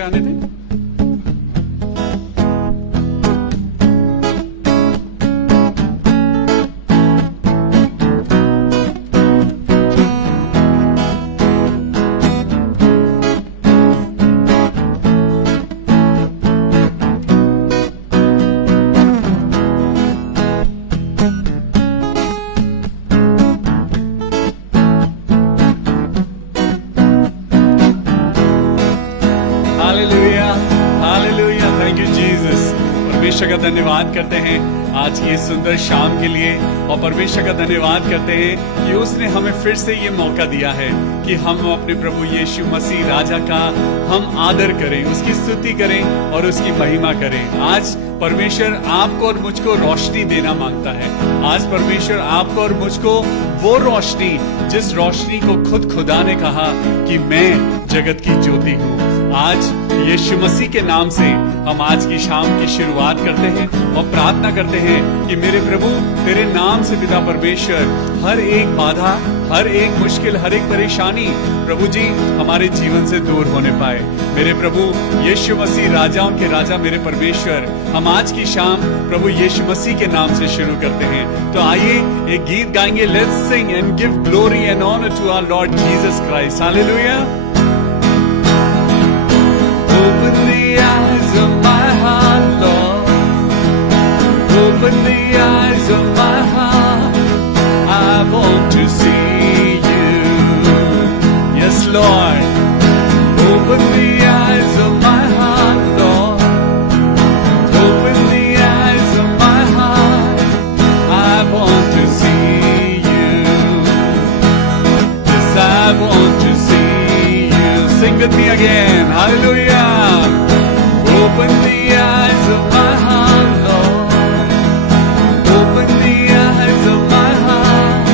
पे आने दें। परमेश्वर का धन्यवाद करते हैं आज की इस सुंदर शाम के लिए, और परमेश्वर का धन्यवाद करते हैं कि उसने हमें फिर से ये मौका दिया है कि हम अपने प्रभु यीशु मसीह राजा का हम आदर करें, उसकी स्तुति करें और उसकी महिमा करें। आज परमेश्वर आपको और मुझको रोशनी देना मांगता है। आज परमेश्वर आपको और मुझको वो रोशनी, जिस रोशनी को खुद खुदा ने कहा कि मैं जगत की ज्योति हूँ, आज यीशु मसीह के नाम से हम आज की शाम की शुरुआत करते हैं और प्रार्थना करते हैं कि मेरे प्रभु तेरे नाम से पिता परमेश्वर हर एक बाधा, हर एक मुश्किल, हर एक परेशानी प्रभु जी हमारे जीवन से दूर होने पाए। मेरे प्रभु यीशु मसीह राजाओं के राजा मेरे परमेश्वर, हम आज की शाम प्रभु यीशु मसीह के नाम से शुरू करते हैं। तो आइए एक गीत गाएंगे, let's sing and give glory and honour to our Lord Jesus Christ. Hallelujah. Open the eyes of my heart, Lord. Open the eyes of my heart. I want to see you. Yes, Lord. Open the eyes of my heart, Lord. Open the eyes of my heart. I want to see you. Yes, I want to see you. Sing with me again. Hallelujah. Open the eyes of my heart, Lord. Open the eyes of my heart.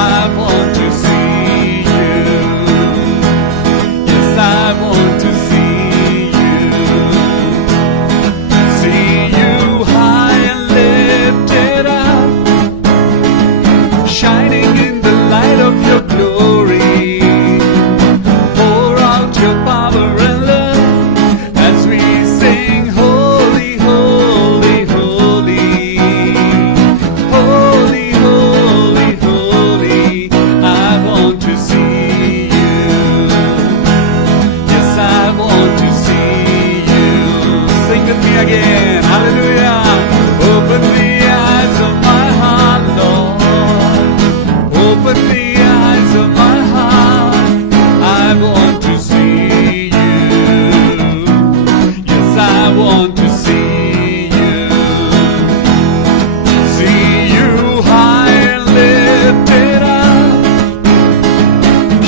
I want to see you. Yes, I want to see you. See you high and lifted up, shining in the light of your glory. Pour out your power and love as we sing holy, holy, holy. Holy, holy, holy. I want to see you. Yes, I want to see you. Sing with me again. Hallelujah. Open the eyes of my heart, Lord. Open the eyes of my heart. I want to see you. Yes, I want to see you. See you high and lifted up,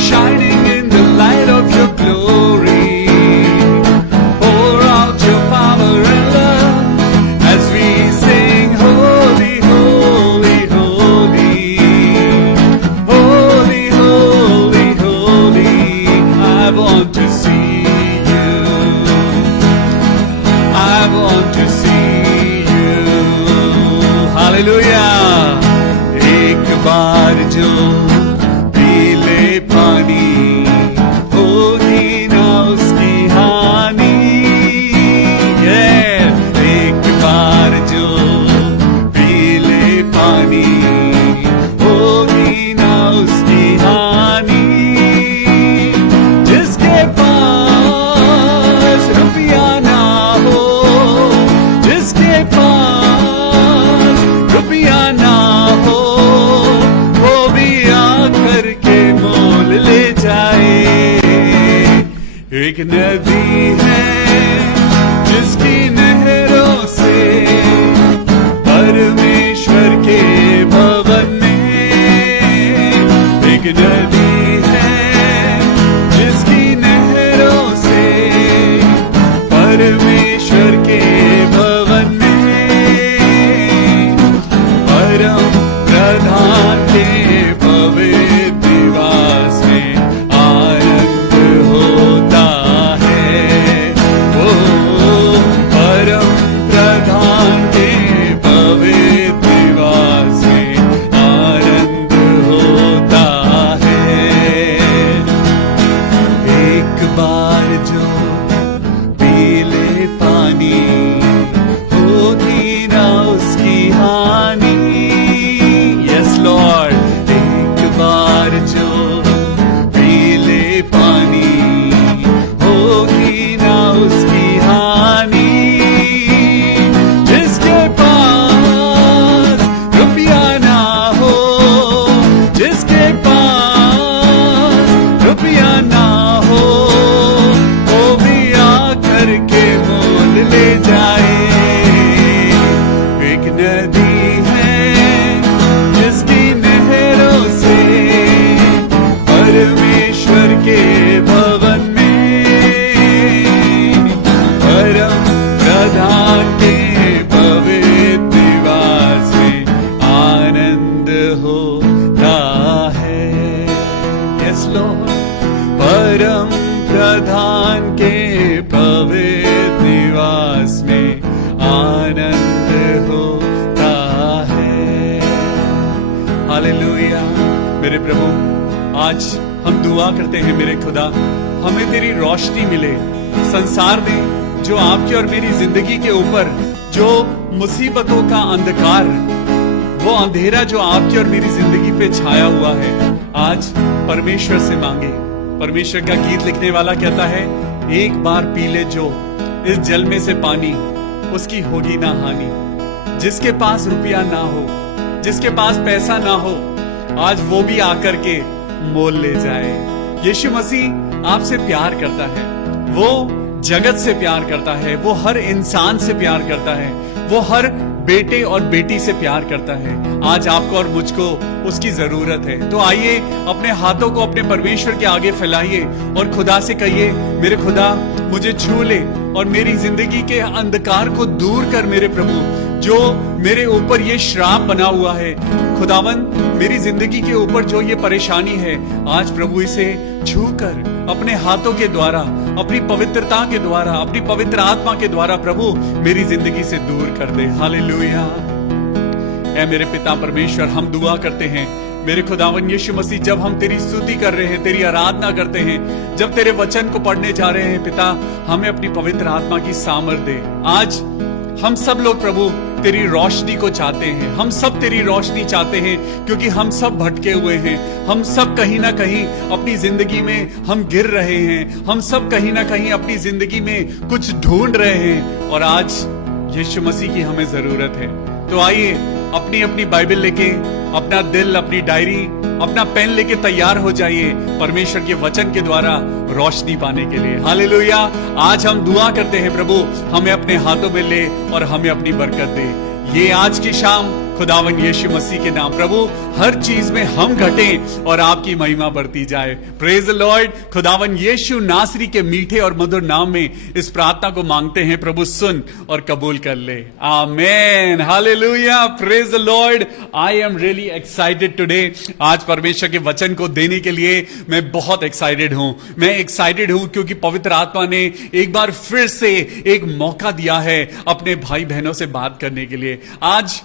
shining in the light of your glory. Pour out your power and love as we sing holy, holy, holy. Holy, holy, holy. I want to see you. I want to see you. Hallelujah. एक बार जो P ले पानी, होगी ना उसकी हानि। Yeah. एक बार जो पी ले पानी, होगी ना उसकी हानि। जिसके पास रुपया ना हो, जिसके पास रुपया ना हो, वो भी आकर के मोल ले जाए। एक नदी है जिसकी नहरों से परमेश्वर के भवन में, एक नदी है जिसकी नहरों से परमेश्वर के भवन में, परम प्रधान के पवित्र निवास में आनंद होता है। ओ पवित्र निवास में आनंद होता है। हालेलुया। मेरे प्रभु, आज हम दुआ करते हैं मेरे खुदा, हमें तेरी रोशनी मिले। संसार में जो आपकी और मेरी जिंदगी के ऊपर जो मुसीबतों का अंधकार, वो अंधेरा जो आपकी और मेरी जिंदगी पे छाया हुआ है, आज परमेश्वर से मांगे। परमेश्वर का गीत लिखने वाला कहता है, एक बार पी ले जो इस जल में से पानी, उसकी होगी ना हानि। जिसके पास रुपया ना हो, जिसके पास पैसा ना हो, आज वो भी आकर के मोल ले जाए। यीशु मसीह आपसे प्यार करता है, वो जगत से प्यार करता है, वो हर इंसान से प्यार करता है, वो हर बेटे और बेटी से प्यार करता है। आज आपको और मुझको उसकी जरूरत है। तो आइए अपने हाथों को अपने परमेश्वर के आगे फैलाइए और खुदा से कहिए, मेरे खुदा मुझे छू ले और मेरी जिंदगी के अंधकार को दूर कर मेरे प्रभु। जो मेरे ऊपर ये श्राप बना हुआ है खुदावन, मेरी जिंदगी के ऊपर जो ये परेशानी है, आज प्रभु इसे छू कर अपने हाथों के द्वारा, अपनी पवित्रता के द्वारा, अपनी पवित्र आत्मा के द्वारा प्रभु मेरी जिंदगी से दूर कर दे। हालेलुया। ऐ मेरे पिता परमेश्वर, हम दुआ करते हैं मेरे खुदावन यीशु मसीह, जब हम तेरी स्तुति कर रहे हैं, तेरी आराधना करते हैं, जब तेरे वचन को पढ़ने जा रहे हैं पिता, हमें अपनी पवित्र आत्मा की सामर्थ दे। आज हम सब लोग प्रभु तेरी रोशनी को चाहते हैं, हम सब तेरी रोशनी चाहते हैं, क्योंकि हम सब भटके हुए हैं, हम सब कहीं ना कहीं अपनी जिंदगी में हम गिर रहे हैं, हम सब कहीं ना कहीं अपनी जिंदगी में कुछ ढूंढ रहे हैं, और आज यीशु मसीह की हमें जरूरत है। तो आइए अपनी अपनी बाइबल लेके, अपना दिल, अपनी डायरी, अपना पेन लेके तैयार हो जाइए परमेश्वर के वचन के द्वारा रोशनी पाने के लिए। हालेलुया। आज हम दुआ करते हैं प्रभु, हमें अपने हाथों में ले और हमें अपनी बरकत दे। ये आज की शाम खुदावन यीशु मसीह के नाम प्रभु हर चीज में हम घटें और आपकी महिमा बढ़ती जाए। Praise the Lord. खुदावन यीशु नासरी के मीठे और मधुर नाम में इस प्रार्थना को मांगते हैं, प्रभु सुन और कबूल कर ले। Amen. Hallelujah. Praise the Lord. I am really excited today. आज परमेश्वर के वचन को देने के लिए मैं बहुत एक्साइटेड हूं। मैं एक्साइटेड हूं क्योंकि पवित्र आत्मा ने एक बार फिर से एक मौका दिया है अपने भाई बहनों से बात करने के लिए। आज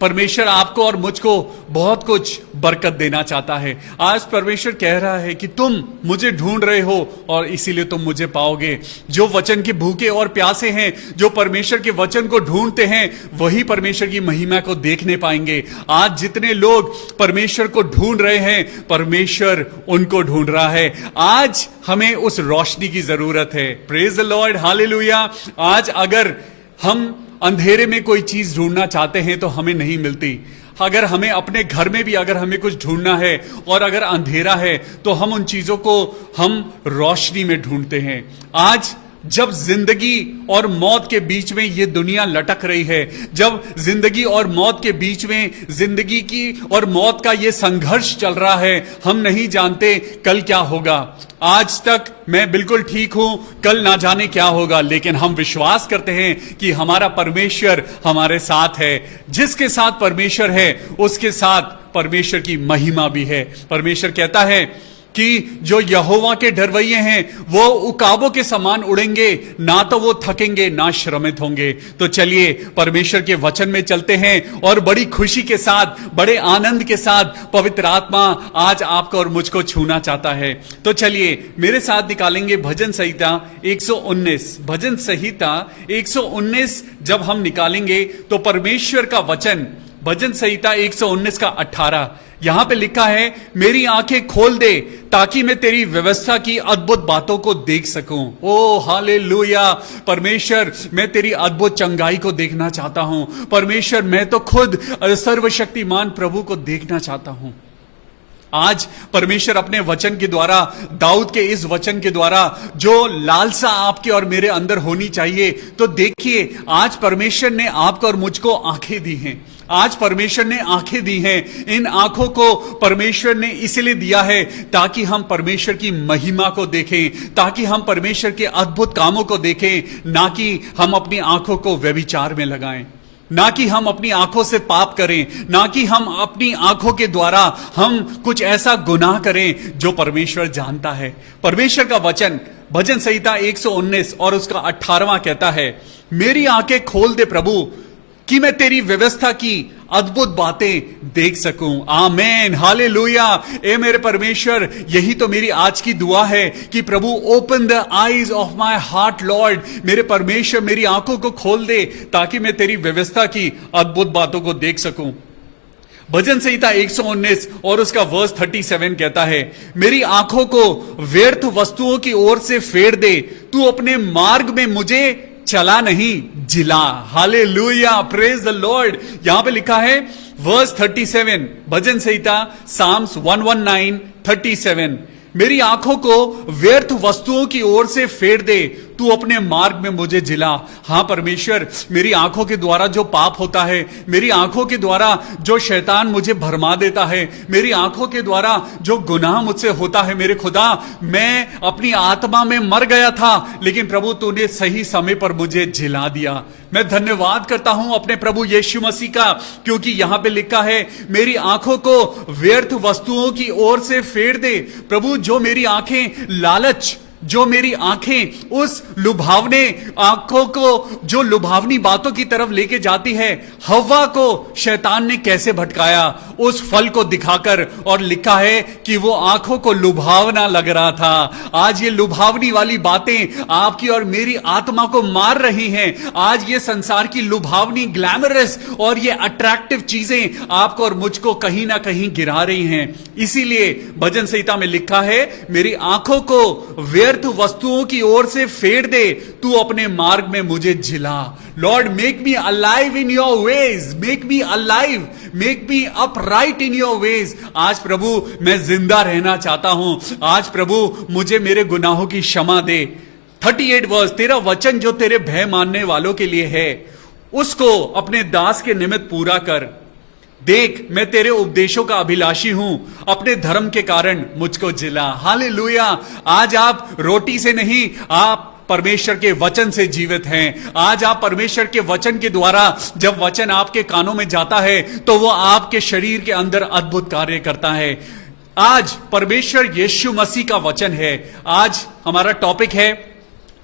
परमेश्वर आपको और मुझको बहुत कुछ बरकत देना चाहता है। आज परमेश्वर कह रहा है कि तुम मुझे ढूंढ रहे हो और इसीलिए तुम मुझे पाओगे। जो वचन के भूखे और प्यासे हैं, जो परमेश्वर के वचन को ढूंढते हैं, वही परमेश्वर की महिमा को देखने पाएंगे। आज जितने लोग परमेश्वर को ढूंढ रहे हैं, परमेश्वर उनको ढूंढ रहा है। आज हमें उस रोशनी की जरूरत है। Praise the Lord. हालेलुया। आज अगर हम अंधेरे में कोई चीज ढूंढना चाहते हैं तो हमें नहीं मिलती। अगर हमें अपने घर में भी अगर हमें कुछ ढूंढना है और अगर अंधेरा है तो हम उन चीजों को हम रोशनी में ढूंढते हैं। आज जब जिंदगी और मौत के बीच में ये दुनिया लटक रही है, जब जिंदगी और मौत के बीच में जिंदगी की और मौत का ये संघर्ष चल रहा है, हम नहीं जानते कल क्या होगा। आज तक मैं बिल्कुल ठीक हूं, कल ना जाने क्या होगा, लेकिन हम विश्वास करते हैं कि हमारा परमेश्वर हमारे साथ है। जिसके साथ परमेश्वर है उसके साथ परमेश्वर की महिमा भी है। परमेश्वर कहता है कि जो यहोवा के डरवैये हैं वो उकाबों के समान उड़ेंगे, ना तो वो थकेंगे ना श्रमित होंगे। तो चलिए परमेश्वर के वचन में चलते हैं और बड़ी खुशी के साथ, बड़े आनंद के साथ पवित्र आत्मा आज आपको और मुझको छूना चाहता है। तो चलिए मेरे साथ निकालेंगे भजन संहिता 119। भजन संहिता 119 जब हम निकालेंगे तो परमेश्वर का वचन, भजन संहिता 119 का 18, यहां पे लिखा है, मेरी आंखें खोल दे ताकि मैं तेरी व्यवस्था की अद्भुत बातों को देख सकूं। ओ हालेलुया। परमेश्वर मैं तेरी अद्भुत चंगाई को देखना चाहता हूं। परमेश्वर मैं तो खुद सर्वशक्तिमान प्रभु को देखना चाहता हूं। आज परमेश्वर अपने वचन के द्वारा, दाऊद के इस वचन के द्वारा जो लालसा आपके और मेरे अंदर होनी चाहिए, तो देखिए आज परमेश्वर ने आपको और मुझको आंखें दी हैं। आज परमेश्वर ने आंखें दी हैं। इन आंखों को परमेश्वर ने इसलिए दिया है ताकि हम परमेश्वर की महिमा को देखें, ताकि हम परमेश्वर के अद्भुत कामों को देखें, ना कि हम अपनी आंखों को व्यभिचार में लगाएं। ना कि हम अपनी आंखों से पाप करें, ना कि हम अपनी आंखों के द्वारा हम कुछ ऐसा गुनाह करें जो परमेश्वर जानता है। परमेश्वर का वचन भजन संहिता 119 और उसका 18वां कहता है, मेरी आंखें खोल दे प्रभु कि मैं तेरी व्यवस्था की अद्भुत बातें देख सकूं। आमेन, हालेलुया। ए मेरे परमेश्वर, यही तो मेरी आज की दुआ है कि प्रभु open the eyes of my heart Lord. मेरे परमेश्वर मेरी आंखों को खोल दे ताकि मैं तेरी व्यवस्था की अद्भुत बातों को देख सकूं। भजन संहिता 119 और उसका वर्स 37 कहता है, मेरी आंखों को व्यर्थ वस्तुओं की ओर से फेर दे, तू अपने मार्ग में मुझे चला नहीं जिला। Hallelujah, praise the Lord. यहां पे लिखा है वर्स 37, भजन संहिता साम्स 119:37, मेरी आंखों को व्यर्थ वस्तुओं की ओर से फेर दे, तू अपने मार्ग में मुझे जिला। हां परमेश्वर, मेरी आंखों के द्वारा जो पाप होता है, मेरी आंखों के द्वारा जो शैतान मुझे भरमा देता है, मेरी आंखों के द्वारा जो गुनाह मुझसे होता है, मेरे खुदा, मैं अपनी आत्मा में मर गया था, लेकिन प्रभु तूने सही समय पर मुझे जिला दिया। मैं धन्यवाद करता हूं अपने प्रभु यीशु मसीह का, क्योंकि यहां पे लिखा है, मेरी आंखों को व्यर्थ वस्तुओं की ओर से फेर दे। प्रभु, जो मेरी आंखें लालच, जो मेरी आंखें उस लुभावने आंखों को जो लुभावनी बातों की तरफ लेके जाती है, हव्वा को शैतान ने कैसे भटकाया उस फल को दिखाकर, और लिखा है कि वो आंखों को लुभावना लग रहा था। आज ये लुभावनी वाली बातें आपकी और मेरी आत्मा को मार रही हैं। आज ये संसार की लुभावनी, ग्लैमरस और ये अट्रैक्टिव चीजें आपको और मुझको कहीं ना कहीं गिरा रही हैं। इसीलिए भजन संहिता में लिखा है, मेरी आंखों को व्यर्थ वस्तुओं की ओर से फेर दे, तू अपने मार्ग में मुझे जिला। Lord, make me alive in your ways, make me alive, make me upright in your ways. आज प्रभु मैं जिंदा रहना चाहता हूं। आज प्रभु मुझे मेरे गुनाहों की क्षमा दे। 38 वर्स, तेरा वचन जो तेरे भय मानने वालों के लिए है, उसको अपने दास के निमित्त पूरा कर। देख, मैं तेरे उपदेशों का अभिलाषी हूं, अपने धर्म के कारण मुझको जिला। हालेलुया। आज आप रोटी से नहीं, आप परमेश्वर के वचन से जीवित हैं। आज आप परमेश्वर के वचन के द्वारा, जब वचन आपके कानों में जाता है तो वो आपके शरीर के अंदर अद्भुत कार्य करता है। आज परमेश्वर यीशु मसीह का वचन है। आज हमारा टॉपिक है,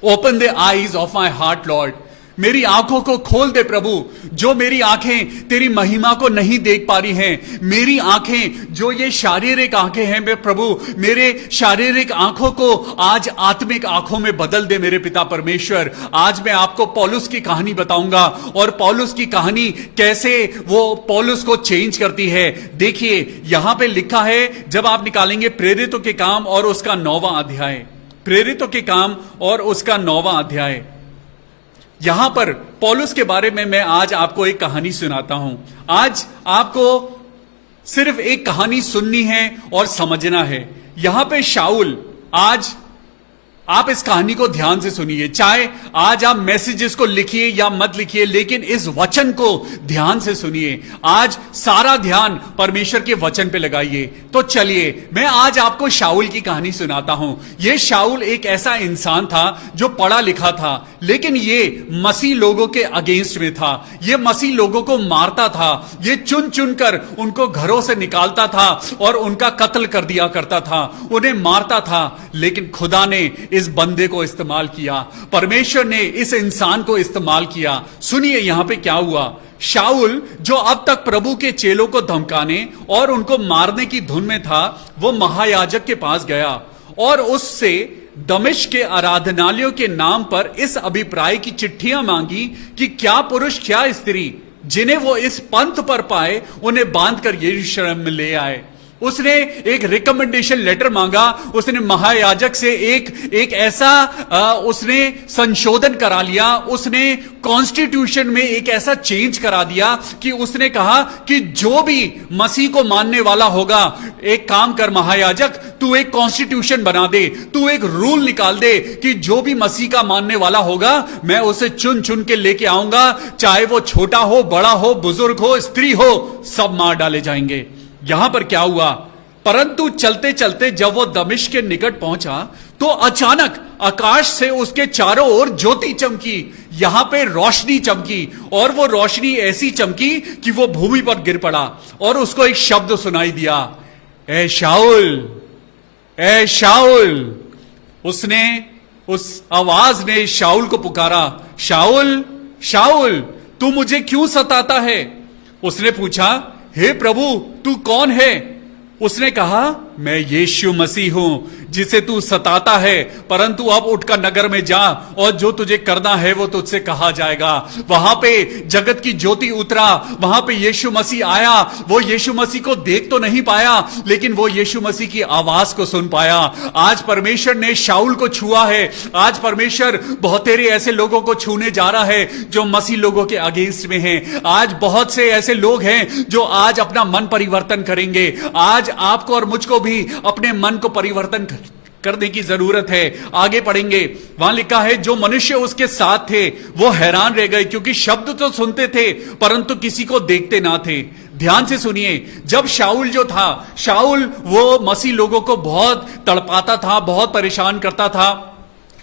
open the eyes of my heart Lord. मेरी आंखों को खोल दे प्रभु, जो मेरी आंखें तेरी महिमा को नहीं देख पा रही हैं। मेरी आंखें जो ये शारीरिक आंखें हैं, मैं प्रभु मेरे शारीरिक आंखों को आज आत्मिक आंखों में बदल दे मेरे पिता परमेश्वर। आज मैं आपको पौलुस की कहानी बताऊंगा, और पौलुस की कहानी कैसे वो पौलुस को चेंज करती है। देखिए यहां पे लिखा है, जब आप निकालेंगे प्रेरितों के काम और उसका 9वां अध्याय, प्रेरितों के काम और उसका 9वां अध्याय, यहां पर पौलुस के बारे में मैं आज आपको एक कहानी सुनाता हूं। आज आपको सिर्फ एक कहानी सुननी है और समझना है। यहां पे शाऊल, आज आप इस कहानी को ध्यान से सुनिए। चाहे आज आप मैसेजेस को लिखिए या मत लिखिए, लेकिन इस वचन को ध्यान से सुनिए। आज सारा ध्यान परमेश्वर के वचन पे लगाइए। तो चलिए मैं आज आपको शाऊल की कहानी सुनाता हूं। यह शाऊल एक ऐसा इंसान था जो पढ़ा लिखा था, लेकिन ये मसीह लोगों के अगेंस्ट में था। ये मसीह लोगों को मारता था, ये चुन चुन कर उनको घरों से निकालता था और उनका कत्ल कर दिया करता था, उन्हें मारता था। लेकिन खुदा ने इस बंदे को इस्तेमाल किया, परमेश्वर ने इस इंसान को इस्तेमाल किया। सुनिए यहां पे क्या हुआ। शाऊल, जो अब तक प्रभु के चेलों को धमकाने और उनको मारने की धुन में था, वो महायाजक के पास गया और उससे दमिश्क के आराधनालयों के नाम पर इस अभिप्राय की चिट्ठियां मांगी कि क्या पुरुष क्या स्त्री जिन्हें वो इस पंथ पर पाए, उन्हें बांधकर यरूशलेम में ले आए। उसने एक रिकमेंडेशन लेटर मांगा। उसने महायाजक से एक ऐसा उसने संशोधन करा लिया। उसने कॉन्स्टिट्यूशन में एक ऐसा चेंज करा दिया कि उसने कहा कि जो भी मसीह को मानने वाला होगा, एक काम कर महायाजक, तू एक कॉन्स्टिट्यूशन बना दे, तू एक रूल निकाल दे कि जो भी मसीह का मानने वाला होगा, मैं उसे चुन चुन के लेके आऊंगा, चाहे वो छोटा हो, बड़ा हो, बुजुर्ग हो, स्त्री हो, सब मार डाले जाएंगे। यहां पर क्या हुआ, परंतु चलते चलते जब वो दमिश्क के निकट पहुंचा तो अचानक आकाश से उसके चारों ओर ज्योति चमकी, यहां पे रोशनी चमकी, और वो रोशनी ऐसी चमकी कि वो भूमि पर गिर पड़ा और उसको एक शब्द सुनाई दिया, ए शाऊल, ए शाऊल। उसने, उस आवाज ने शाऊल को पुकारा, शाऊल, शाऊल, तू मुझे क्यों सताता है? उसने पूछा, हे प्रभु, तू कौन है? उसने कहा, मैं यीशु मसीह हूं जिसे तू सताता है, परंतु अब उठकर नगर में जा और जो तुझे करना है वो तुझसे कहा जाएगा। वहां पे जगत की ज्योति उतरा, वहां पे यीशु मसीह आया। वो यीशु मसीह को देख तो नहीं पाया, लेकिन वो यीशु मसीह की आवाज को सुन पाया। आज परमेश्वर ने शाऊल को छुआ है। आज परमेश्वर बहुतेरे ऐसे लोगों को छूने जा रहा है जो मसीह लोगों के अगेंस्ट में हैं। आज बहुत से ऐसे लोग हैं जो आज अपना मन परिवर्तन करेंगे। आज आपको और मुझको भी अपने मन को परिवर्तन करने की जरूरत है। आगे पढ़ेंगे, वहां लिखा है, जो मनुष्य उसके साथ थे वो हैरान रह गए, क्योंकि शब्द तो सुनते थे परंतु किसी को देखते ना थे। ध्यान से सुनिए, जब शाऊल जो था, शाऊल वो मसीह लोगों को बहुत तड़पाता था, बहुत परेशान करता था,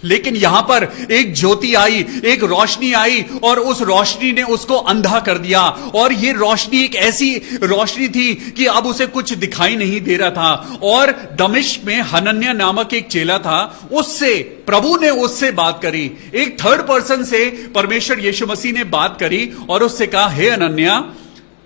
लेकिन यहां पर एक ज्योति आई, एक रोशनी आई और उस रोशनी ने उसको अंधा कर दिया। और ये रोशनी एक ऐसी रोशनी थी कि अब उसे कुछ दिखाई नहीं दे रहा था। और दमिश्क में हनन्याह नामक एक चेला था, उससे प्रभु ने उससे बात करी। एक थर्ड पर्सन से परमेश्वर यीशु मसीह ने बात करी और उससे कहा, हे हनन्याह,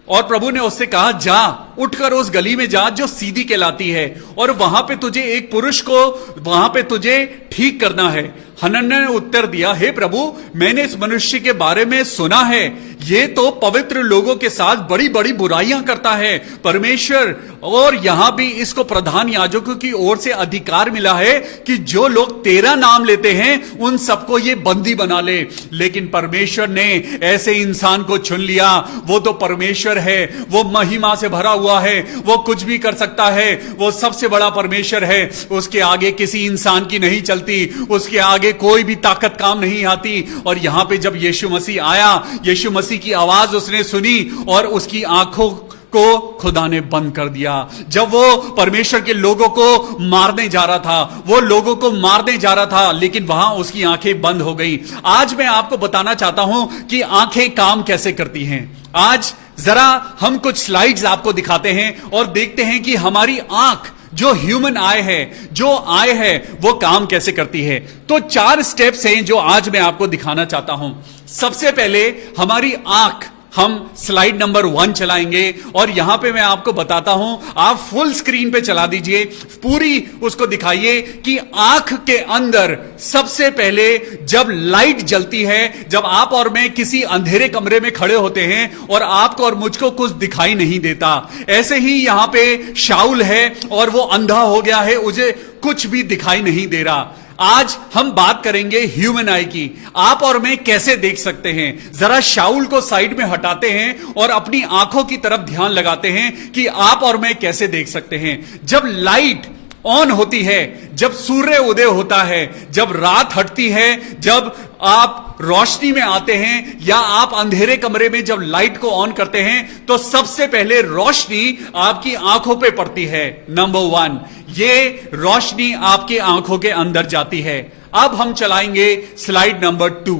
और प्रभु ने उससे कहा, जा उठकर उस गली में जा जो सीधी कहलाती है, और वहां पे तुझे एक पुरुष को वहां पे तुझे ठीक करना है। हनन्याह ने उत्तर दिया, हे प्रभु, मैंने इस मनुष्य के बारे में सुना है, ये तो पवित्र लोगों के साथ बड़ी बड़ी बुराइयां करता है परमेश्वर, और यहां भी इसको प्रधान याजकों की ओर से अधिकार मिला है कि जो लोग तेरा नाम लेते हैं उन सबको ये बंदी बना ले। लेकिन परमेश्वर ने ऐसे इंसान को चुन लिया। वो तो परमेश्वर है, वो महिमा से भरा हुआ है, वो कुछ भी कर सकता है, वो सबसे बड़ा परमेश्वर है। उसके आगे किसी इंसान की नहीं चलती, उसके आगे कोई भी ताकत काम नहीं आती। और यहां पे जब यीशु मसीह आया, यीशु मसीह की आवाज उसने सुनी और उसकी आंखों को खुदा ने बंद कर दिया। जब वो परमेश्वर के लोगों को मारने जा रहा था, वो लोगों को मारने जा रहा था, लेकिन वहां उसकी आंखें बंद हो गई। आज मैं आपको बताना चाहता हूं कि आंखें काम कैसे करती हैं। आज जरा हम कुछ स्लाइड्स आपको दिखाते हैं और देखते हैं कि हमारी आंख, जो ह्यूमन आई है, जो आई है, वो काम कैसे करती है। तो 4 स्टेप्स हैं जो आज मैं आपको दिखाना चाहता हूं। सबसे पहले हमारी आंख, हम स्लाइड नंबर 1 चलाएंगे और यहां पे मैं आपको बताता हूं, आप फुल स्क्रीन पे चला दीजिए, पूरी उसको दिखाइए कि आंख के अंदर सबसे पहले जब लाइट जलती है, जब आप और मैं किसी अंधेरे कमरे में खड़े होते हैं और आपको और मुझको कुछ दिखाई नहीं देता, ऐसे ही यहां पे शाऊल है और वो अंधा हो गया है, उसे कुछ भी दिखाई नहीं दे रहा। आज हम बात करेंगे ह्यूमन आई की। आप और मैं कैसे देख सकते हैं। जरा शाऊल को साइड में हटाते हैं और अपनी आंखों की तरफ ध्यान लगाते हैं कि आप और मैं कैसे देख सकते हैं। जब लाइट ऑन होती है, जब सूर्य उदय होता है, जब रात हटती है, जब आप रोशनी में आते हैं या आप अंधेरे कमरे में जब लाइट को ऑन करते हैं, तो सबसे पहले रोशनी आपकी आंखों पे पड़ती है। नंबर 1, ये रोशनी आपकी आंखों के अंदर जाती है। अब हम चलाएंगे स्लाइड नंबर 2।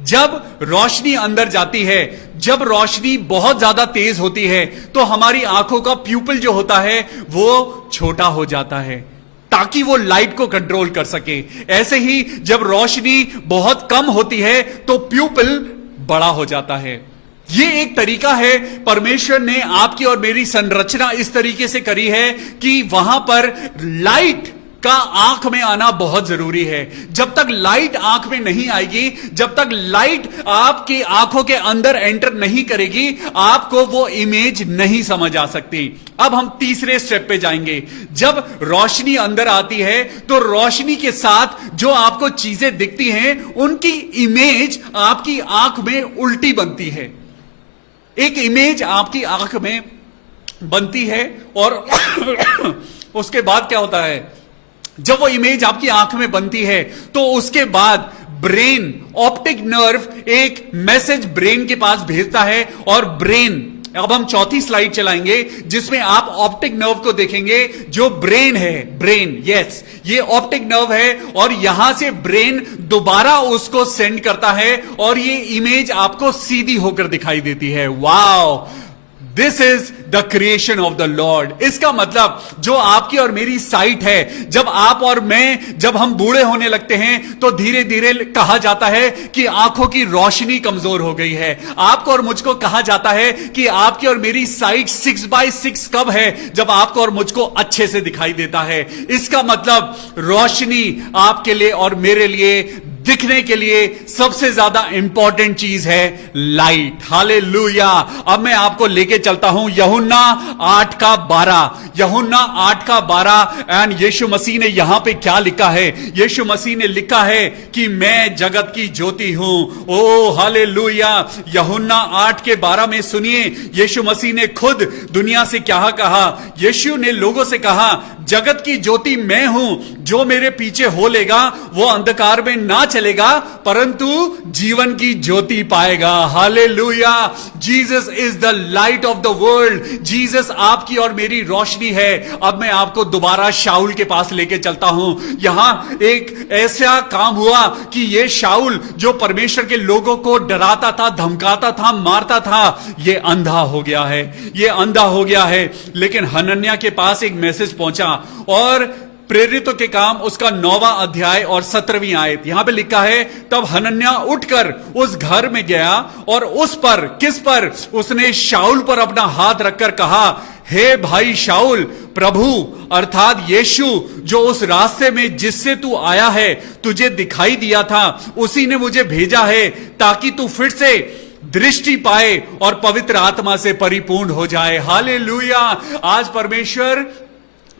जब रोशनी अंदर जाती है, जब रोशनी बहुत ज्यादा तेज होती है, तो हमारी आंखों का प्यूपिल जो होता है वो छोटा हो जाता है ताकि वो लाइट को कंट्रोल कर सके। ऐसे ही जब रोशनी बहुत कम होती है तो प्यूपिल बड़ा हो जाता है। ये एक तरीका है, परमेश्वर ने आपकी और मेरी संरचना इस तरीके से करी है कि वहां पर लाइट का आंख में आना बहुत जरूरी है। जब तक लाइट आंख में नहीं आएगी, जब तक लाइट आपकी आंखों के अंदर एंटर नहीं करेगी, आपको वो इमेज नहीं समझ आ सकती। अब हम तीसरे स्टेप पे जाएंगे। जब रोशनी अंदर आती है तो रोशनी के साथ जो आपको चीजें दिखती हैं, उनकी इमेज आपकी आंख में उल्टी बनती है। एक इमेज आपकी आंख में बनती है और उसके बाद क्या होता है, जब वो इमेज आपकी आंख में बनती है तो उसके बाद ब्रेन, ऑप्टिक नर्व एक मैसेज ब्रेन के पास भेजता है और ब्रेन अब हम चौथी स्लाइड चलाएंगे जिसमें आप ऑप्टिक नर्व को देखेंगे जो ब्रेन है, ब्रेन, यस, ये ऑप्टिक नर्व है और यहां से ब्रेन दोबारा उसको सेंड करता है और ये इमेज आपको सीधी होकर दिखाई देती है। Wow, this is the creation of the Lord. इसका मतलब जो आपकी और मेरी साइट है, जब आप और मैं, जब हम बूढ़े होने लगते हैं तो धीरे धीरे कहा जाता है कि आंखों की रोशनी कमजोर हो गई है। आपको और मुझको कहा जाता है कि आपकी और मेरी साइट 6x6 कब है, जब आपको और मुझको अच्छे से दिखाई देता है। इसका मतलब रोशनी आपके लिए और मेरे लिए दिखने के लिए सबसे ज्यादा इंपॉर्टेंट चीज है लाइट। हालेलुया। अब मैं आपको लेके चलता हूं यूहन्ना 8:12, यूहन्ना 8:12। एंड यीशु मसीह ने यहां पे क्या लिखा है? यीशु मसीह ने लिखा है कि मैं जगत की ज्योति हूं। ओ हालेलुया। यूहन्ना 8:12 में सुनिए, यीशु मसीह ने खुद दुनिया से क्या कहा? यीशु ने लोगों से कहा, जगत की ज्योति मैं हूं, जो मेरे पीछे हो लेगा वो अंधकार में ना चलेगा परंतु जीवन की ज्योति पाएगा। Hallelujah. Jesus is the light of the world. Jesus आपकी और मेरी रोशनी है। अब मैं आपको दोबारा शाऊल के पास लेके चलता हूं। यहां एक ऐसा काम हुआ कि ये शाऊल जो परमेश्वर के लोगों को डराता था, धमकाता था, मारता था, ये अंधा हो गया है, ये अंधा हो गया है। लेकिन हनन्याह के पास एक मैसेज पहुंचा और प्रेरितों के काम उसका 9वां अध्याय और 17वीं आयत यहां पे लिखा है, तब हनन्याह उठकर उस घर में गया और उस पर, किस पर? उसने शाऊल पर अपना हाथ रखकर कहा, हे भाई शाऊल, प्रभु अर्थात यीशु जो उस रास्ते में जिससे तू आया है, तुझे दिखाई दिया था, उसी ने मुझे भेजा है ताकि तू फिर से दृष्टि पाए और पवित्र आत्मा से परिपूर्ण हो जाए। हालेलुया। आज परमेश्वर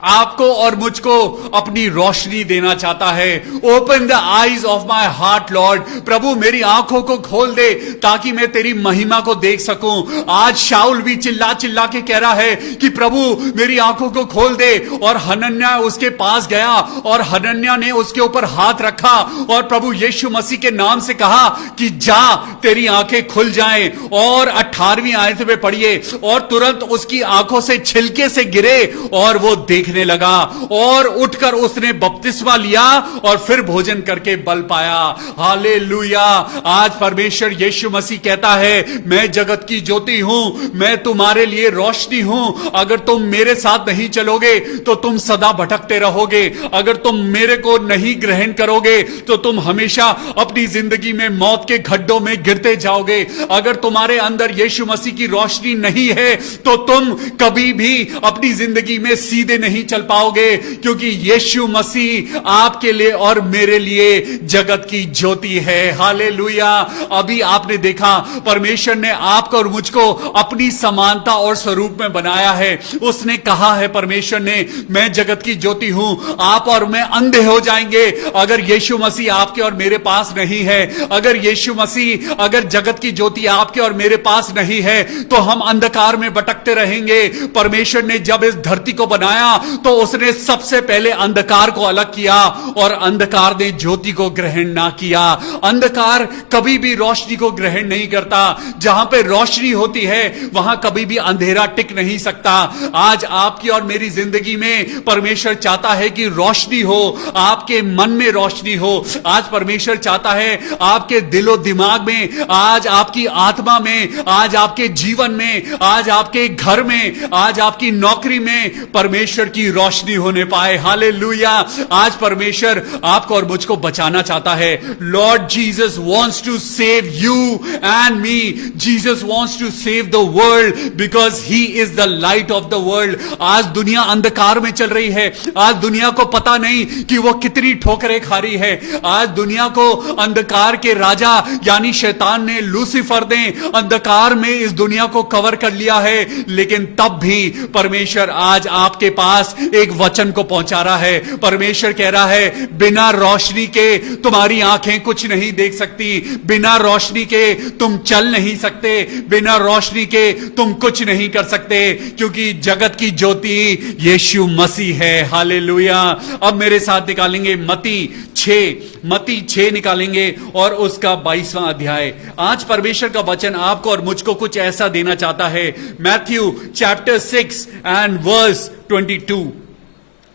आपको और मुझको अपनी रोशनी देना चाहता है। Open the eyes of my heart Lord. प्रभु मेरी आंखों को खोल दे ताकि मैं तेरी महिमा को देख सकूं। आज शाऊल भी चिल्ला चिल्ला के कह रहा है कि प्रभु मेरी आंखों को खोल दे, और हनन्याह उसके पास गया और हनन्याह ने उसके ऊपर हाथ रखा और प्रभु यीशु मसीह के नाम से कहा कि जा, तेरी आंखें खुल जाएं। और 18वीं आयत में पढ़िए, और तुरंत उसकी आंखों से छिलके से गिरे और वो देखने लगा और उठकर उसने बपतिस्मा लिया और फिर भोजन करके बल पाया। हालेलुया। आज परमेश्वर यीशु मसीह कहता है, मैं जगत की ज्योति हूं, मैं तुम्हारे लिए रोशनी हूं। अगर तुम मेरे साथ नहीं चलोगे तो तुम सदा भटकते रहोगे। अगर तुम मेरे को नहीं ग्रहण करोगे तो तुम हमेशा अपनी जिंदगी में मौत के गड्ढों में गिरते जाओगे। अगर तुम्हारे अंदर यीशु मसीह की रोशनी नहीं है तो तुम कभी भी अपनी जिंदगी में सीधे नहीं चल पाओगे, क्योंकि यीशु मसीह आपके लिए और मेरे लिए जगत की ज्योति है। हालेलुया। अभी आपने देखा परमेश्वर ने आपको और मुझको अपनी समानता और स्वरूप में बनाया है। उसने कहा है परमेश्वर ने, मैं जगत की ज्योति हूं। आप और मैं अंधे हो जाएंगे अगर यीशु मसीह आपके और मेरे पास नहीं है। अगर यीशु मसीह, अगर जगत की ज्योति आपके और मेरे पास नहीं है तो हम अंधकार में भटकते रहेंगे। परमेश्वर ने जब इस धरती को बनाया तो उसने सबसे पहले अंधकार को अलग किया और अंधकार ने ज्योति को ग्रहण ना किया। अंधकार कभी भी रोशनी को ग्रहण नहीं करता। जहां पे रोशनी होती है वहां कभी भी अंधेरा टिक नहीं सकता। आज आपकी और मेरी जिंदगी में परमेश्वर चाहता है कि रोशनी हो, आपके मन में रोशनी हो। आज परमेश्वर चाहता है आपके दिलो दिमाग में, आज आपकी आत्मा में, आज आपके जीवन में, आज आपके घर में, आज आपकी नौकरी में परमेश्वर की रोशनी होने पाए। हालेलुया। आज परमेश्वर आपको और मुझको बचाना चाहता है। Lord Jesus wants to save you and me. Jesus wants to save the world because he is the light of the world. आज दुनिया अंधकार में चल रही है। आज दुनिया को पता नहीं कि वो कितनी ठोकरें खा रही है। आज दुनिया को अंधकार के राजा यानी शैतान ने, लूसीफर ने अंधकार में इस दुनिया को कवर कर लिया है। लेकिन तब भी परमेश्वर आज आपके पास एक वचन को पहुंचा रहा है। परमेश्वर कह रहा है, बिना रोशनी के तुम्हारी आंखें कुछ नहीं देख सकती, बिना रोशनी के तुम चल नहीं सकते, बिना रोशनी के तुम कुछ नहीं कर सकते, क्योंकि जगत की ज्योति यीशु मसीह है। हालेलुया। अब मेरे साथ निकालेंगे मत्ती मत्ती 6 निकालेंगे और उसका 22वां अध्याय। आज परमेश्वर का वचन आपको और मुझको कुछ ऐसा देना चाहता है। Matthew chapter 6 and verse 22।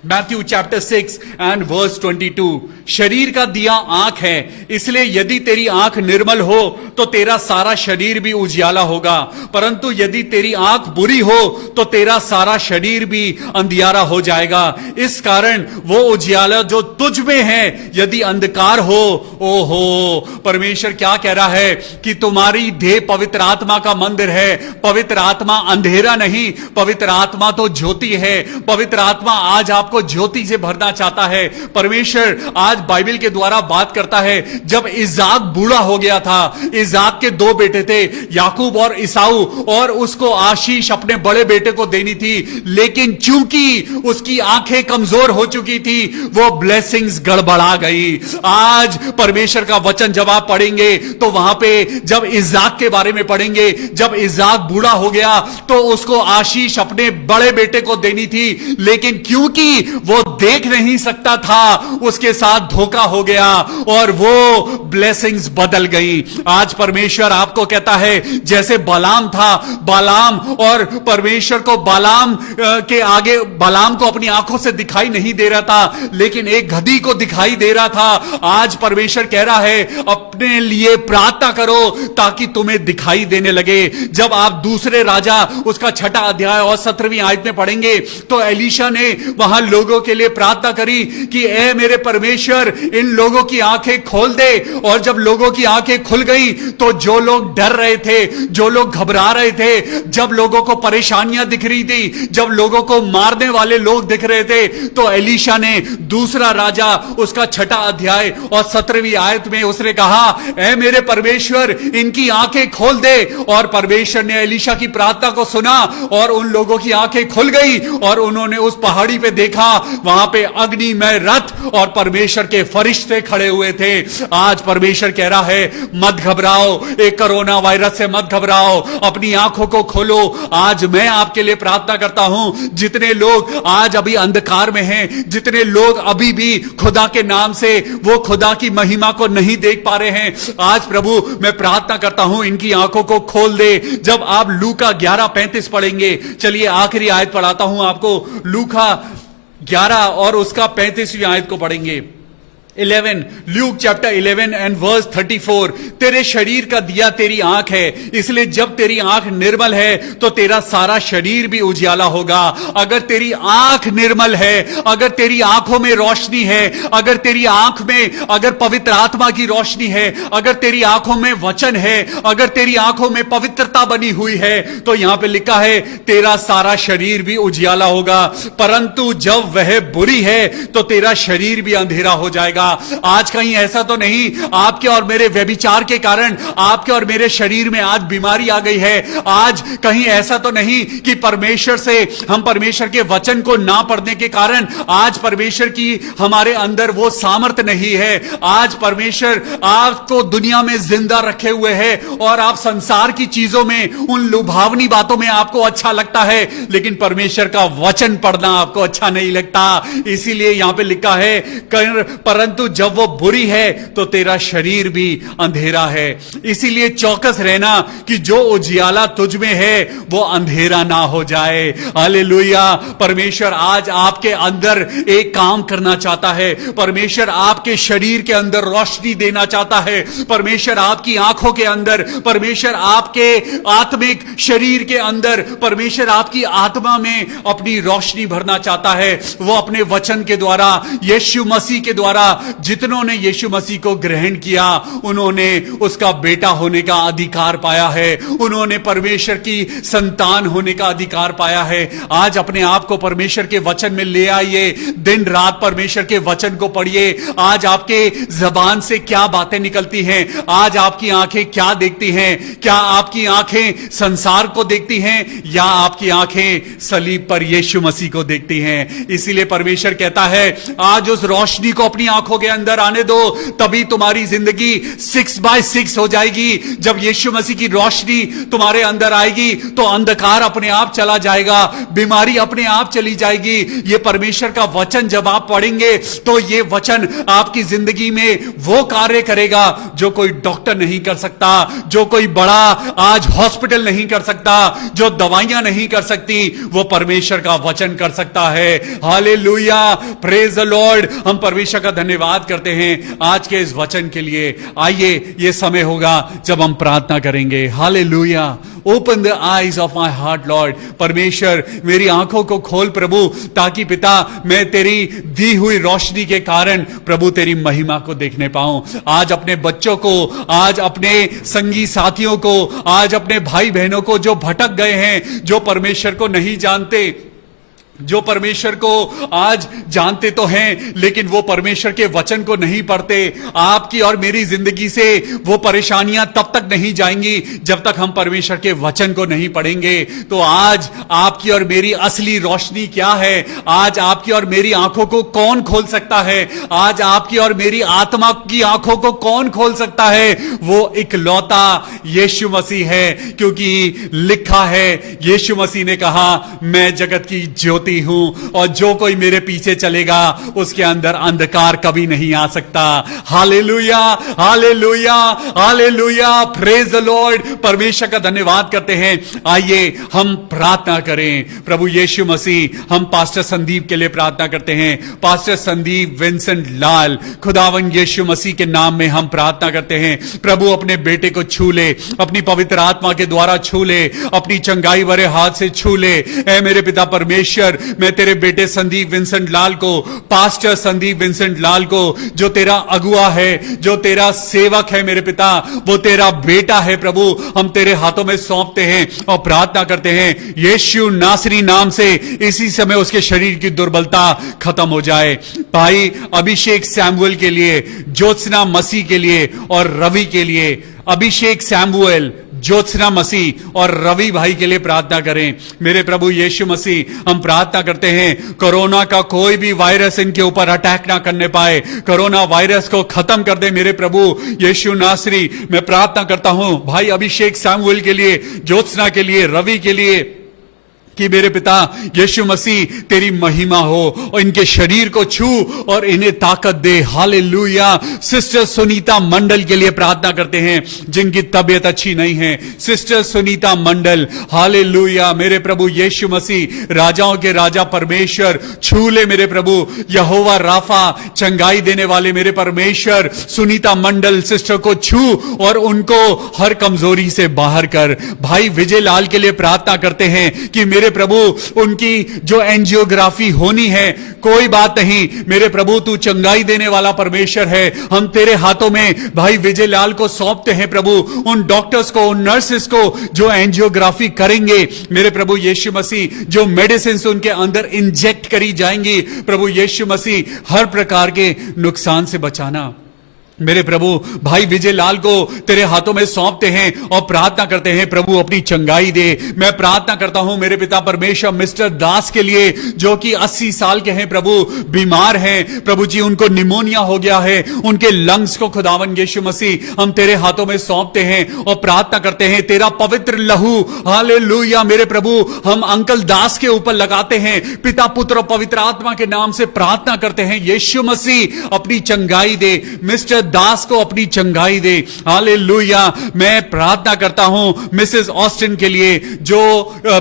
Matthew chapter 6 and verse 22। शरीर का दिया आंख है, इसलिए यदि तेरी आंख निर्मल हो तो तेरा सारा शरीर भी उजियाला होगा, परंतु यदि तेरी आंख बुरी हो तो तेरा सारा शरीर भी अंधियारा हो जाएगा। इस कारण वो उजियाला जो तुझ में है यदि अंधकार हो, ओहो, परमेश्वर क्या कह रहा है कि तुम्हारी देह पवित्र आत्मा का मंदिर है। पवित्र आत्मा अंधेरा नहीं, पवित्र आत्मा तो ज्योति है। पवित्र आत्मा आज आपको ज्योति से भरना चाहता है। परमेश्वर आज बाइबल के द्वारा बात करता है, जब इज़ाक बूढ़ा हो गया था, इज़ाक के 2 बेटे थे, याकूब और ईसाऊ, और उसको आशीष अपने बड़े बेटे को देनी थी, लेकिन चूंकि उसकी आंखें कमजोर हो चुकी थी, वो ब्लेसिंग्स गड़बड़ा गई। आज परमेश्वर का वचन जब आप पढ़ेंगे तो वहां पे जब इज़ाक के बारे में पढ़ेंगे, जब इज़ाक बूढ़ा हो गया तो उसको आशीष अपने बड़े बेटे को देनी थी, लेकिन क्योंकि वो देख नहीं सकता था, उसके साथ धोखा हो गया और वो ब्लेसिंग्स बदल गई। आज परमेश्वर आपको कहता है, जैसे बालाम था, बालाम और परमेश्वर को बालाम के आगे, बालाम को अपनी आंखों से दिखाई नहीं दे रहा था, लेकिन एक गधी को दिखाई दे रहा था। आज परमेश्वर कह रहा है, अपने लिए प्रार्थना करो ताकि तुम्हें दिखाई देने लगे। जब आप दूसरे राजा उसका 6 अध्याय और 17वीं आयत में पढ़ेंगे तो एलीशा ने वहां लोगों के लिए प्रार्थना करी कि ऐ मेरे परमेश्वर, इन लोगों की आंखें खोल दे। और जब लोगों की आंखें खुल गई तो जो लोग डर रहे थे, जो लोग घबरा रहे थे, जब लोगों को परेशानियां दिख रही थी, जब लोगों को मारने वाले लोग दिख रहे थे, तो एलीशा ने दूसरा राजा उसका 6 अध्याय और 17वीं आयत में उसने कहा, ऐ मेरे परमेश्वर, इनकी आंखें खोल दे। और परमेश्वर ने एलीशा की प्रार्थना को सुना और उन लोगों की आंखें खुल गई और उन्होंने उस पहाड़ी पे देखा, वहां पे अग्निमय रथ और परमेश्वर के फरिश्ते खड़े हुए थे। आज परमेश्वर कह रहा है, मत घबराओ, एक कोरोना वायरस से मत घबराओ, अपनी आंखों को खोलो। आज मैं आपके लिए प्रार्थना करता हूं, जितने लोग आज अभी अंधकार में हैं, जितने लोग अभी भी खुदा के नाम से वो खुदा की महिमा को नहीं देख पा रहे हैं, आज प्रभु मैं प्रार्थना करता हूं, इनकी आंखों को खोल दे। जब आप लूका 11:35 पढ़ेंगे, चलिए आखिरी आयत पढ़ाता हूं आपको, लूका 11 और उसका 35वीं आयत को पढ़ेंगे। 11 ल्यूक चैप्टर 11 एंड वर्स 34। तेरे शरीर का दिया तेरी आंख है, इसलिए जब तेरी आंख निर्मल है तो तेरा सारा शरीर भी उजियाला होगा। अगर तेरी आंख निर्मल है, अगर तेरी आंखों में रोशनी है, अगर तेरी आंख में अगर पवित्र आत्मा की रोशनी है, अगर तेरी आंखों में वचन है, अगर तेरी आंखों में पवित्रता बनी हुई है, तो यहां पे लिखा है तेरा सारा शरीर भी उजियाला होगा। परंतु जब वह बुरी है तो तेरा शरीर भी अंधेरा हो जाएगा। आज कहीं ऐसा तो नहीं आपके और मेरे व्यभिचार के कारण आपके और मेरे शरीर में आज बीमारी आ गई है। आज कहीं ऐसा तो नहीं कि परमेश्वर से हम परमेश्वर के वचन को ना पढ़ने के कारण आज परमेश्वर की हमारे अंदर वो सामर्थ्य नहीं है। आज परमेश्वर आपको दुनिया में जिंदा रखे हुए है और आप संसार की चीजों में, उन लुभावनी बातों में आपको अच्छा लगता है, लेकिन परमेश्वर का वचन पढ़ना आपको अच्छा नहीं लगता। इसीलिए यहां पे लिखा है, परंतु जब वो बुरी है तो तेरा शरीर भी अंधेरा है। इसीलिए चौकस रहना कि जो उजियाला तुझ में है वो अंधेरा ना हो जाए। हालेलुया। परमेश्वर आज आपके अंदर एक काम करना चाहता है। परमेश्वर आपके शरीर के अंदर रोशनी देना चाहता है। परमेश्वर आपकी आंखों के अंदर, परमेश्वर आपके आत्मिक शरीर के अंदर, परमेश्वर आपकी आत्मा में अपनी रोशनी भरना चाहता है। वो अपने वचन के द्वारा, यीशु मसीह के द्वारा, जितनों ने यीशु मसीह को ग्रहण किया उन्होंने उसका बेटा होने का अधिकार पाया है, उन्होंने परमेश्वर की संतान होने का अधिकार पाया है। आज अपने आप को परमेश्वर के वचन में ले आइए, दिन रात परमेश्वर के वचन को पढ़िए। आज आपके जबान से क्या बातें निकलती हैं, आज आपकी आंखें क्या देखती हैं? क्या आपकी आंखें संसार को देखती हैं या आपकी आंखें सलीब पर यीशु मसीह को देखती हैं? इसीलिए परमेश्वर कहता है, आज उस रोशनी को अपनी आंखों आंखों के अंदर आने दो, तभी तुम्हारी जिंदगी 6x6 हो जाएगी। जब यीशु मसीह की रोशनी तुम्हारे अंदर आएगी तो अंधकार अपने आप चला जाएगा, बीमारी अपने आप चली जाएगी। ये परमेश्वर का वचन जब आप पढ़ेंगे तो ये वचन आपकी जिंदगी में वो कार्य करेगा जो कोई डॉक्टर नहीं कर सकता, जो कोई बड़ा आज हॉस्पिटल नहीं कर सकता, जो दवाइयां नहीं कर सकती, वो परमेश्वर का वचन कर सकता है। Hallelujah, praise the Lord. हम परमेश्वर का धन्यवाद करते हैं आज के इस वचन के लिए। आइए, ये समय होगा जब हम प्रार्थना करेंगे। Hallelujah. Open the eyes of my heart Lord. परमेश्वर, मेरी आंखों को खोल प्रभु, ताकि पिता मैं तेरी दी हुई रोशनी के कारण प्रभु तेरी महिमा को देखने पाऊं। आज अपने बच्चों को, आज अपने संगी साथियों को, आज अपने भाई बहनों को जो भटक गए हैं, जो परमेश्वर को नहीं जानते, जो परमेश्वर को आज जानते तो हैं लेकिन वो परमेश्वर के वचन को नहीं पढ़ते, आपकी और मेरी जिंदगी से वो परेशानियां तब तक नहीं जाएंगी जब तक हम परमेश्वर के वचन को नहीं पढ़ेंगे। तो आज आपकी और मेरी असली रोशनी क्या है? आज आपकी और मेरी आंखों को कौन खोल सकता है? आज आपकी और मेरी आत्मा की आंखों को कौन खोल सकता है? वो इकलौता यीशु मसीह है, क्योंकि लिखा है, यीशु मसीह ने कहा, मैं जगत की ज्योति हूं और जो कोई मेरे पीछे चलेगा उसके अंदर अंधकार कभी नहीं आ सकता। Hallelujah, hallelujah, hallelujah, praise the Lord. परमेश्वर का धन्यवाद करते हैं। आइए हम प्रार्थना करें। प्रभु यीशु मसीह, हम पास्टर संदीप के लिए प्रार्थना करते हैं। पास्टर संदीप विंसेंट लाल, खुदावन यीशु मसीह के नाम में हम प्रार्थना करते हैं। प्रभु अपने बेटे को छू ले, अपनी पवित्र आत्मा के द्वारा छू ले, अपनी चंगाई भरे हाथ से छू ले। ऐ मेरे पिता परमेश्वर, मैं तेरे बेटे संदीप विंसेंट लाल को, पास्टर संदीप विंसेंट लाल को, जो तेरा अगुआ है, जो तेरा सेवक है मेरे पिता, वो तेरा बेटा है प्रभु, हम तेरे हाथों में सौंपते हैं और प्रार्थना करते हैं यीशु नासरी नाम से इसी समय उसके शरीर की दुर्बलता खत्म हो जाए। भाई अभिषेक सैमुअल के लिए, ज्योत्सना मसीह के लिए और रवि के लिए, अभिषेक सैमुअल, ज्योत्सना मसीह और रवि भाई के लिए प्रार्थना करें। मेरे प्रभु यीशु मसीह, हम प्रार्थना करते हैं कोरोना का कोई भी वायरस इनके ऊपर अटैक ना करने पाए। कोरोना वायरस को खत्म कर दे मेरे प्रभु यीशु नासरी। मैं प्रार्थना करता हूं भाई अभिषेक सैमुअल के लिए, ज्योत्सना के लिए, रवि के लिए, कि मेरे पिता यीशु मसीह तेरी महिमा हो और इनके शरीर को छू और इन्हें ताकत दे। हालेलुया। सिस्टर सुनीता मंडल के लिए प्रार्थना करते हैं जिनकी तबीयत अच्छी नहीं है। सिस्टर सुनीता मंडल, हालेलुया। मेरे प्रभु यीशु मसीह, राजाओं के राजा परमेश्वर, छू ले मेरे प्रभु। यहोवा राफा, चंगाई देने वाले मेरे परमेश्वर, सुनीता मंडल सिस्टर को छू और उनको हर कमजोरी से बाहर कर। भाई विजय लाल के लिए प्रार्थना करते हैं कि मेरे प्रभु उनकी जो एंजियोग्राफी होनी है, कोई बात नहीं मेरे प्रभु, तू चंगाई देने वाला परमेश्वर है। हम तेरे हाथों में भाई विजय लाल को सौंपते हैं प्रभु, उन डॉक्टर्स को, उन नर्सेस को जो एंजियोग्राफी करेंगे मेरे प्रभु यीशु मसीह, जो मेडिसिन उनके अंदर इंजेक्ट करी जाएंगी प्रभु यीशु मसीह, हर प्रकार के नुकसान से बचाना। मेरे प्रभु भाई विजय लाल को तेरे हाथों में सौंपते हैं और प्रार्थना करते हैं प्रभु अपनी चंगाई दे। मैं प्रार्थना करता हूं मेरे पिता परमेश्वर मिस्टर दास के लिए, जो कि 80 साल के हैं प्रभु, बीमार हैं प्रभु जी, उनको निमोनिया हो गया है, उनके लंग्स को खुदावन यीशु मसीह हम तेरे हाथों में सौंपते हैं और प्रार्थना करते हैं तेरा पवित्र लहू, हालेलुया मेरे प्रभु, हम अंकल दास के ऊपर लगाते हैं। पिता पुत्र और पवित्र आत्मा के नाम से प्रार्थना करते हैं यीशु मसीह अपनी चंगाई दे, मिस्टर दास को अपनी चंगाई दे। हालेलुया। मैं प्रार्थना करता हूं मिसेस ऑस्टिन के लिए, जो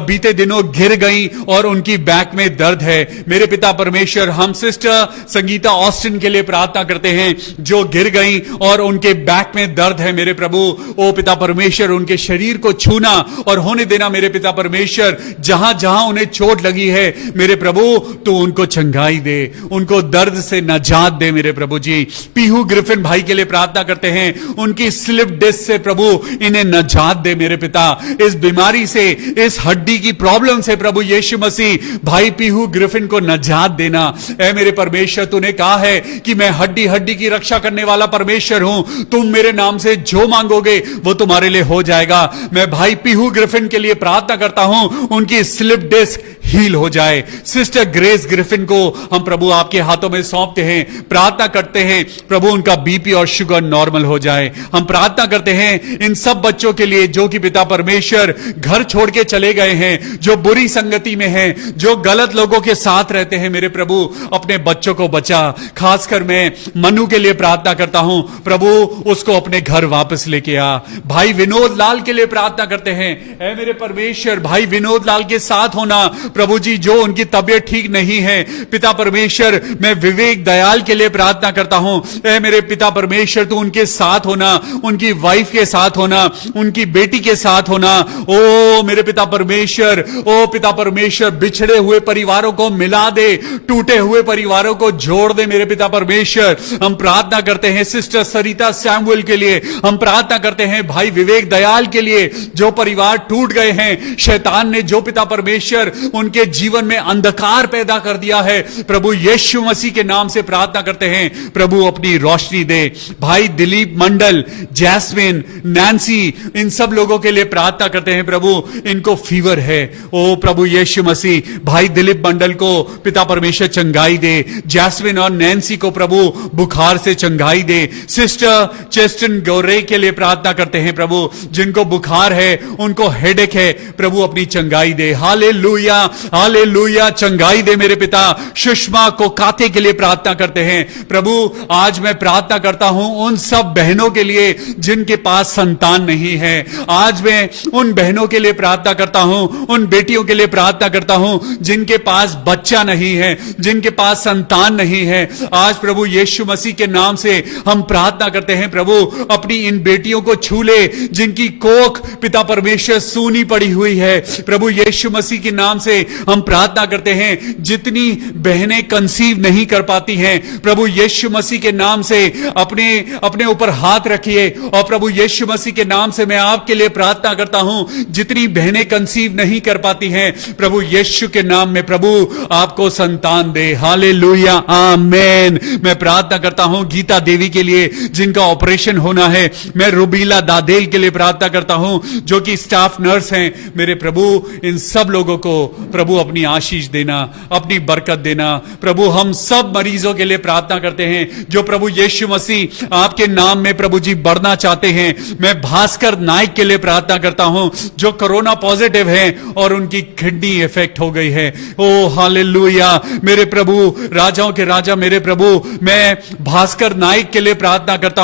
बीते दिनों गिर गई और उनकी बैक में दर्द है। मेरे पिता परमेश्वर, हम सिस्टर संगीता ऑस्टिन के लिए प्रार्थना करते हैं जो गिर गई और उनके बैक में दर्द है मेरे प्रभु। ओ पिता परमेश्वर, उनके शरीर को छूना और होने देना मेरे पिता परमेश्वर, जहां जहां उन्हें चोट लगी है मेरे प्रभु, तो उनको चंगाई दे, उनको दर्द से नजात दे मेरे प्रभु जी। पीहू ग्रिफिन भाई भाई के लिए प्रार्थना करते हैं, उनकी स्लिप डिस्क से प्रभु इन्हें निजात दे मेरे पिता, इस बीमारी से, इस हड्डी की प्रॉब्लम से प्रभु यीशु मसीह भाई पीहू ग्रिफिन को निजात देना। ऐ मेरे परमेश्वर, तूने कहा है कि मैं हड्डी हड्डी की रक्षा करने वाला परमेश्वर हूं, तुम मेरे नाम से जो मांगोगे वो तुम्हारे लिए हो जाएगा। मैं भाई पीहू ग्रिफिन के लिए प्रार्थना करता हूं, उनकी स्लिप डिस्क हील हो जाए। सिस्टर ग्रेस ग्रिफिन को हम प्रभु आपके हाथों में सौंपते हैं, प्रार्थना करते हैं प्रभु उनका बीपी और शुगर नॉर्मल हो जाए। हम प्रार्थना करते हैं इन सब बच्चों के लिए जो कि पिता परमेश्वर घर छोड़ के चले गए हैं, जो बुरी संगति में हैं, जो गलत लोगों के साथ रहते हैं। मेरे प्रभु अपने बच्चों को बचा। खासकर मैं मनु के लिए प्रार्थना करता हूं, प्रभु उसको अपने घर वापस लेके आ। भाई विनोद लाल के लिए प्रार्थना करते हैं, ऐ मेरे परमेश्वर भाई विनोद लाल के साथ होना प्रभु जी, जो उनकी तबीयत ठीक नहीं है। पिता परमेश्वर मैं विवेक दयाल के लिए प्रार्थना करता हूं, ऐ मेरे पिता परमेश्वर तू उनके साथ होना, उनकी वाइफ के साथ होना, उनकी बेटी के साथ होना। ओ मेरे पिता परमेश्वर, ओ पिता परमेश्वर बिछड़े हुए परिवारों को मिला दे, टूटे हुए परिवारों को जोड़ दे मेरे पिता परमेश्वर। हम प्रार्थना करते हैं सिस्टर सरिता सैमुअल के लिए, हम प्रार्थना करते हैं भाई विवेक दयाल के लिए, जो परिवार टूट गए हैं। शैतान ने जो पिता परमेश्वर उनके जीवन में अंधकार पैदा कर दिया है, प्रभु यीशु मसीह के नाम से प्रार्थना करते हैं प्रभु अपनी रोशनी दे। भाई दिलीप मंडल, जैस्मिन, नैन्सी, इन सब लोगों के लिए प्रार्थना करते हैं प्रभु इनको फीवर है। ओ प्रभु यीशु मसीह भाई दिलीप मंडल को पिता परमेश्वर चंगाई दे, जैस्मिन और नैन्सी को प्रभु बुखार से चंगाई दे। सिस्टर चेस्टन गौरे के लिए प्रार्थना करते हैं प्रभु जिनको बुखार है, उनको हेडेक है, प्रभु अपनी चंगाई दे। हालेलुया हालेलुया, चंगाई दे मेरे पिता। सुषमा को काते के लिए प्रार्थना करते हैं प्रभु। आज मैं प्रार्थना करता हूं उन सब बहनों के लिए जिनके पास संतान नहीं है। आज मैं उन बहनों के लिए प्रार्थना करता हूं, उन बेटियों के लिए प्रार्थना करता हूं जिनके पास बच्चा नहीं है, जिनके पास संतान नहीं है। आज प्रभु यीशु मसीह के नाम से हम प्रार्थना करते हैं प्रभु अपनी इन बेटियों को छू ले जिनकी कोख पिता परमेश्वर सूनी पड़ी हुई है। प्रभु यीशु मसीह के नाम से हम प्रार्थना करते हैं जितनी बहनें कंसीव नहीं कर पाती हैं, प्रभु यीशु मसीह के नाम से अपने ऊपर हाथ रखिए। और प्रभु यीशु मसीह के नाम से मैं आपके लिए प्रार्थना करता हूं जितनी बहनें कंसीव नहीं कर पाती हैं, प्रभु यीशु के नाम में प्रभु आपको संतान दे। Hallelujah amen. मैं प्रार्थना करता हूं गीता देवी के लिए जिनका ऑपरेशन होना है। मैं रुबीला दादेल के लिए प्रार्थना करता हूं जो कि स्टाफ नर्स हैं। मेरे प्रभु इन सब लोगों को प्रभु अपनी आशीष देना, अपनी बरकत देना। प्रभु हम सब मरीजों के लिए प्रार्थना करते हैं जो प्रभु यीशु मसीह आपके नाम में प्रभु जी बढ़ना चाहते हैं। मैं भास्कर नाइक के लिए प्रार्थना करता हूं जो कोरोना पॉजिटिव हैं और उनकी किडनी इफेक्ट हो गई है। ओ हालेलुया मेरे प्रभु, राजाओं के राजा मेरे प्रभु, मैं भास्कर नाइक के लिए प्रार्थना करता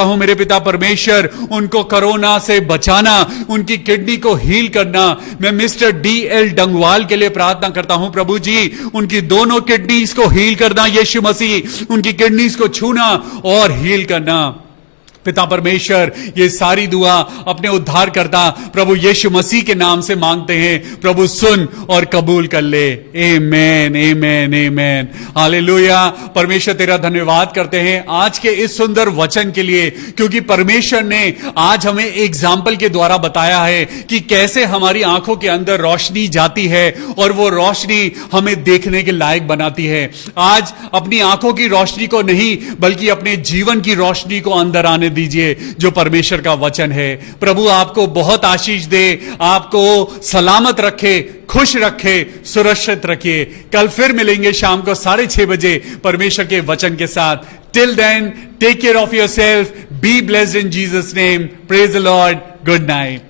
हूं मेरे पिता परमेश्वर उनको कोरोना से बचाना, उनकी किडनी को हील करना। मैं मिस्टर DL डंगवाल के लिए प्रार्थना करता हूं प्रभु जी उनकी दोनों किडनीज को हील करना। यीशु मसीह उनकी किडनीज को छूना और हील करना। पिता परमेश्वर ये सारी दुआ अपने उद्धार करता प्रभु यीशु मसीह के नाम से मांगते हैं, प्रभु सुन और कबूल कर ले। आमेन आमेन आमेन हालेलुया। परमेश्वर तेरा धन्यवाद करते हैं आज के इस सुंदर वचन के लिए, क्योंकि परमेश्वर ने आज हमें एग्जाम्पल के द्वारा बताया है कि कैसे हमारी आंखों के अंदर रोशनी जाती है और वो रोशनी हमें देखने के लायक बनाती है। आज अपनी आंखों की रोशनी को नहीं बल्कि अपने जीवन की रोशनी को अंदर आने दीजिए जो परमेश्वर का वचन है। प्रभु आपको बहुत आशीष दे, आपको सलामत रखे, खुश रखे, सुरक्षित रखिए। कल फिर मिलेंगे शाम को 6:30 बजे परमेश्वर के वचन के साथ। Till then take care of yourself, be blessed in Jesus name, praise the Lord, good night.